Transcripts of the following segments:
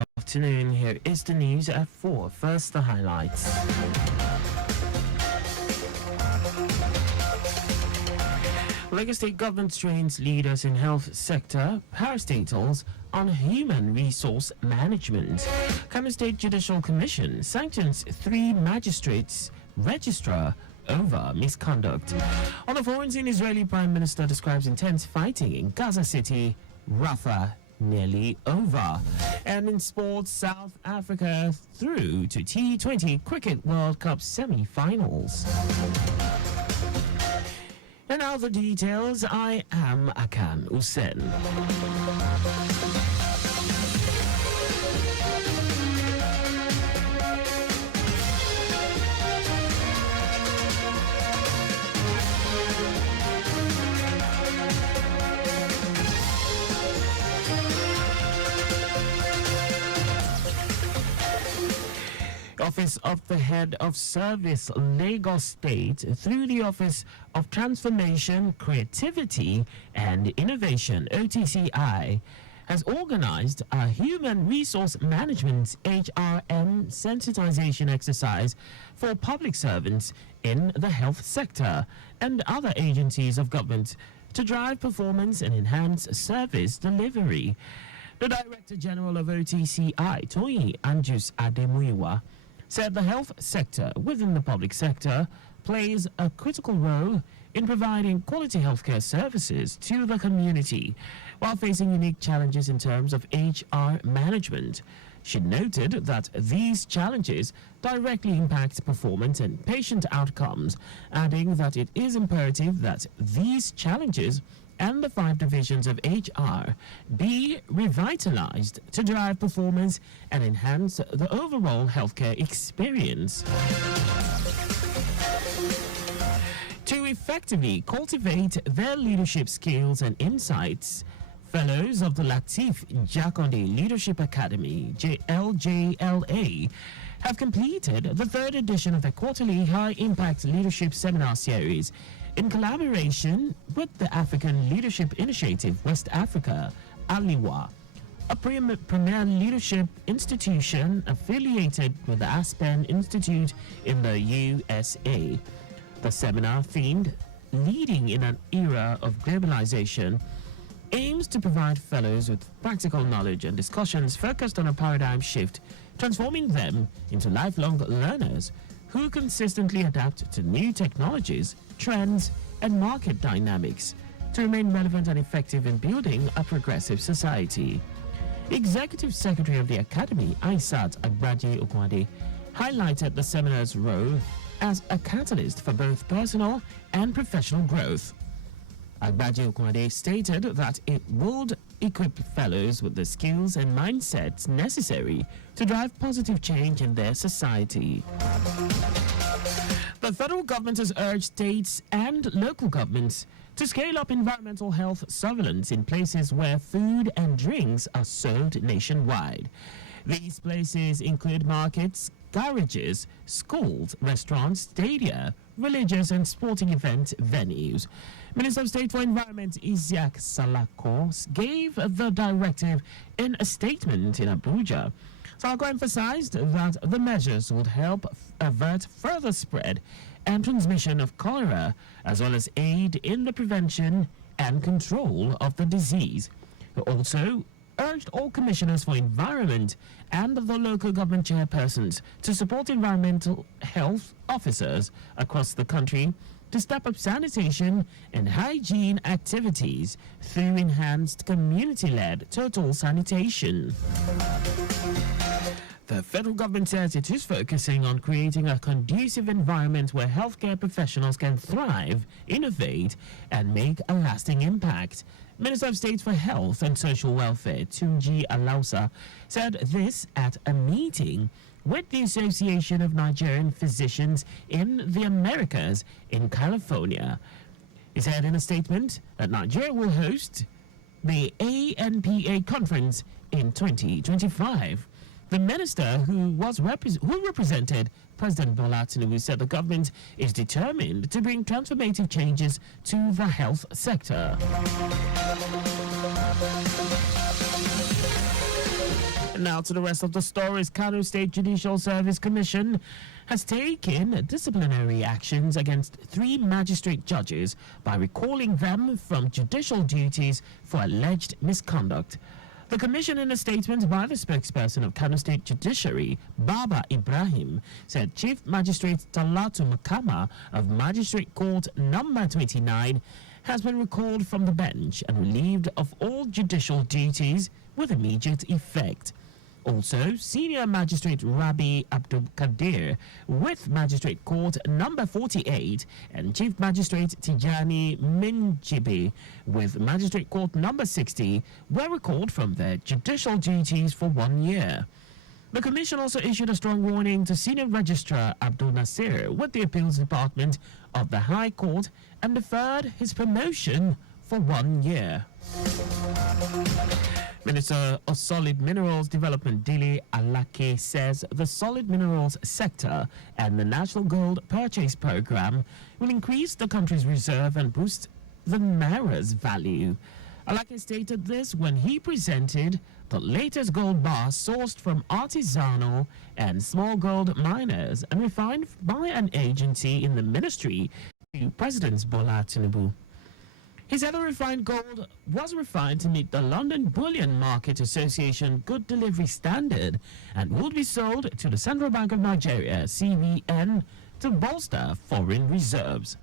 afternoon. Here is the news at 4. First, the highlights. Lagos State government trains leaders in health sector, parastatals on human resource management. Kano State Judicial Commission sanctions 3 magistrates registrar over misconduct. On the foreign scene, Israeli Prime Minister describes intense fighting in Gaza City, Rafah nearly over. And in sports, South Africa through to T20 Cricket World Cup semi-finals. And now the details. I am Akan Usen. Office of the Head of Service, Lagos State, through the Office of Transformation, Creativity and Innovation, OTCI, has organized a Human Resource Management HRM sensitization exercise for public servants in the health sector and other agencies of government to drive performance and enhance service delivery. The Director General of OTCI, Toyin Anjus Ademuyiwa, said the health sector within the public sector plays a critical role in providing quality healthcare services to the community while facing unique challenges in terms of HR management. She noted that these challenges directly impact performance and patient outcomes, adding that it is imperative that these challenges and the 5 divisions of HR be revitalized to drive performance and enhance the overall healthcare experience. To effectively cultivate their leadership skills and insights, fellows of the Latif Jakonde Leadership Academy, LJLA, have completed the 3rd edition of the quarterly High Impact Leadership Seminar Series in collaboration with the African Leadership Initiative West Africa, ALIWA, a premier leadership institution affiliated with the Aspen Institute in the USA. The seminar, themed Leading in an Era of Globalization, aims to provide fellows with practical knowledge and discussions focused on a paradigm shift, transforming them into lifelong learners who consistently adapt to new technologies, trends, and market dynamics to remain relevant and effective in building a progressive society. Executive Secretary of the Academy, Aisat Agbaje Okwade, highlighted the seminar's role as a catalyst for both personal and professional growth. Agbaje Okwade stated that it would equip fellows with the skills and mindsets necessary to drive positive change in their society. The federal government has urged states and local governments to scale up environmental health surveillance in places where food and drinks are sold nationwide. These places include markets, garages, schools, restaurants, stadia, religious and sporting event venues. Minister of State for Environment Isiaq Salako gave the directive in a statement in Abuja. Salako emphasized that the measures would help avert further spread and transmission of cholera, as well as aid in the prevention and control of the disease. He also urged all commissioners for environment and the local government chairpersons to support environmental health officers across the country to step up sanitation and hygiene activities through enhanced community-led total sanitation. The federal government says it is focusing on creating a conducive environment where healthcare professionals can thrive, innovate, and make a lasting impact. Minister of State for Health and Social Welfare, Tunji Alausa, said this at a meeting with the Association of Nigerian Physicians in the Americas in California. He said in a statement that Nigeria will host the ANPA conference in 2025. The minister who represented President Bola Tinubu said the government is determined to bring transformative changes to the health sector. Now to the rest of the stories. Kano State Judicial Service Commission has taken disciplinary actions against 3 magistrate judges by recalling them from judicial duties for alleged misconduct. The commission, in a statement by the spokesperson of Kano State Judiciary, Baba Ibrahim, said Chief Magistrate Talatu Makama of Magistrate Court Number 29 has been recalled from the bench and relieved of all judicial duties with immediate effect. Also, Senior Magistrate Rabi Abdul Kadir with Magistrate Court Number 48 and Chief Magistrate Tijani Minjibi with Magistrate Court Number 60 were recalled from their judicial duties for 1 year. The Commission also issued a strong warning to Senior Registrar Abdul Nasir with the Appeals Department of the High Court and deferred his promotion for 1 year. Minister of Solid Minerals Development Dili Alake says the solid minerals sector and the National Gold Purchase Program will increase the country's reserve and boost the Naira's value. Alake stated this when he presented the latest gold bar sourced from artisanal and small gold miners and refined by an agency in the ministry to President Bola Tinubu. He said the refined gold was refined to meet the London Bullion Market Association Good Delivery Standard and would be sold to the Central Bank of Nigeria, CBN, to bolster foreign reserves.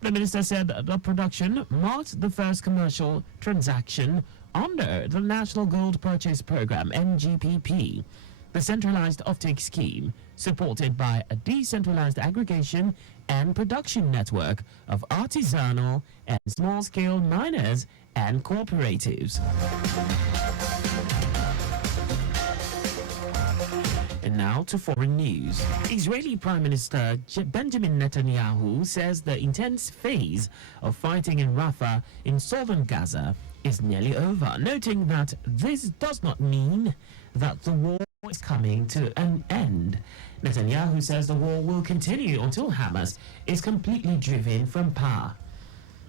The minister said that the production marked the first commercial transaction under the National Gold Purchase Program, NGPP, the centralized offtake scheme supported by a decentralized aggregation and production network of artisanal and small-scale miners and cooperatives. And now to foreign news. Israeli Prime Minister Benjamin Netanyahu says the intense phase of fighting in Rafah in southern Gaza is nearly over, noting that this does not mean that the war is coming to an end. Netanyahu says the war will continue until Hamas is completely driven from power.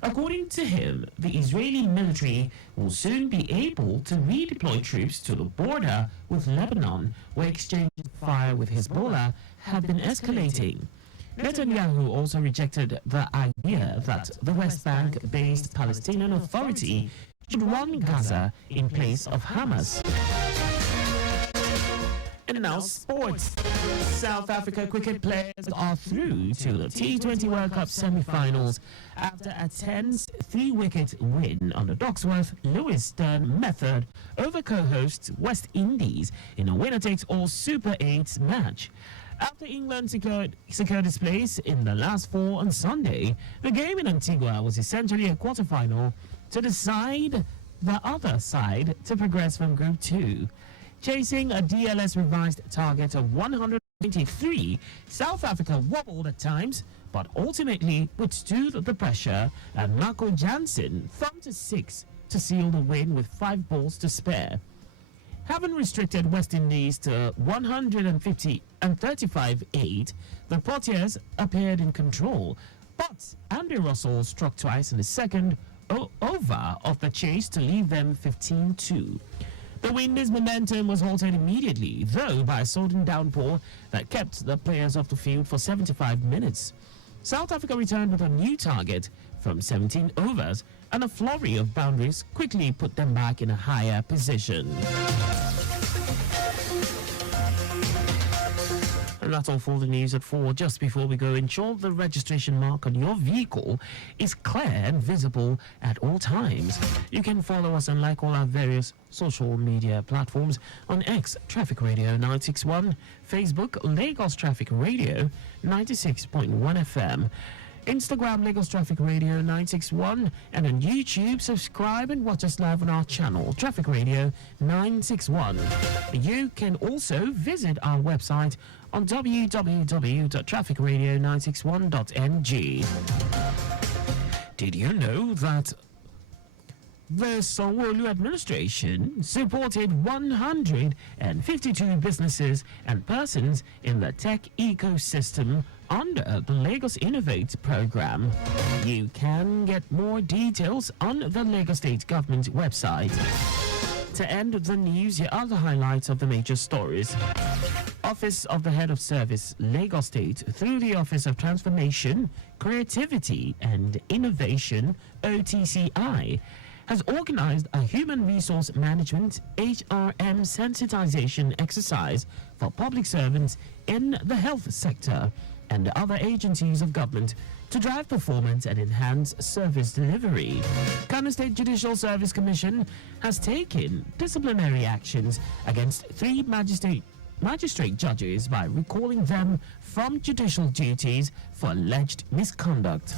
According to him, the Israeli military will soon be able to redeploy troops to the border with Lebanon, where exchanges of fire with Hezbollah have been escalating. Netanyahu also rejected the idea that the West Bank-based Palestinian Authority should run Gaza in place of Hamas. And now sports. South Africa cricket players are through to the T20 World Cup semi-finals after a tense 3-wicket win on the Docksworth Lewis Stern method over co-hosts West Indies in a winner-takes-all Super 8 match. After England secured its place in the last 4 on Sunday, the game in Antigua was essentially a quarter-final to decide the other side to progress from Group 2. Chasing a DLS revised target of 193, South Africa wobbled at times, but ultimately withstood the pressure, and Marco Jansen thumped a 6 to seal the win with 5 balls to spare. Having restricted West Indies to 150 and 35-8, the Proteas appeared in control, but Andy Russell struck twice in the second over of the chase to leave them 15-2. The Windies' momentum was halted immediately, though, by a sudden downpour that kept the players off the field for 75 minutes. South Africa returned with a new target from 17 overs, and a flurry of boundaries quickly put them back in a higher position. And that's all for the news at 4. Just before we go, ensure the registration mark on your vehicle is clear and visible at all times. You can follow us and like all our various social media platforms on X, Traffic Radio 961, Facebook, Lagos Traffic Radio 96.1 FM, Instagram, Lagos Traffic Radio 961, and on YouTube, subscribe and watch us live on our channel, Traffic Radio 961. You can also visit our website on www.trafficradio961.ng. Did you know that the Sanwo-Olu administration supported 152 businesses and persons in the tech ecosystem under the Lagos Innovate program? You can get more details on the Lagos State Government website. To end the news, here are the highlights of the major stories. Office of the Head of Service, Lagos State, through the Office of Transformation, Creativity and Innovation, OTCI, has organized a human resource management HRM sensitization exercise for public servants in the health sector and other agencies of government to drive performance and enhance service delivery. Kano State Judicial Service Commission has taken disciplinary actions against 3 magistrate judges by recalling them from judicial duties for alleged misconduct.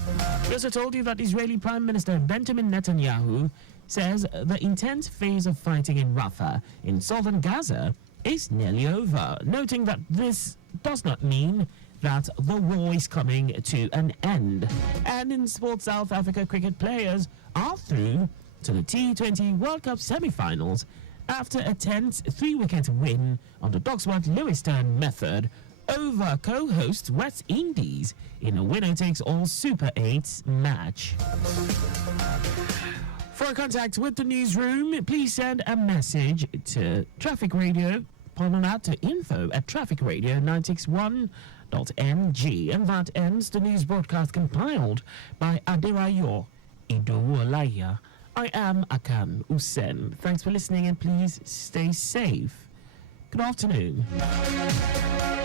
We also told you that Israeli Prime Minister Benjamin Netanyahu says the intense phase of fighting in Rafah in southern Gaza is nearly over, noting that this does not mean that the war is coming to an end. And in sports, South Africa cricket players are through to the T20 World Cup semi-finals after a tense 3-wicket win on the Dogsworth-Lewiston method over co-host West Indies in a winner-takes-all Super 8 match. For contact with the newsroom, please send a message to Traffic Radio, out to info@trafficradio961.ng. And that ends the news broadcast compiled by Adirayo Idowu-Olaiya. I am Akan Usen. Thanks for listening and please stay safe. Good afternoon.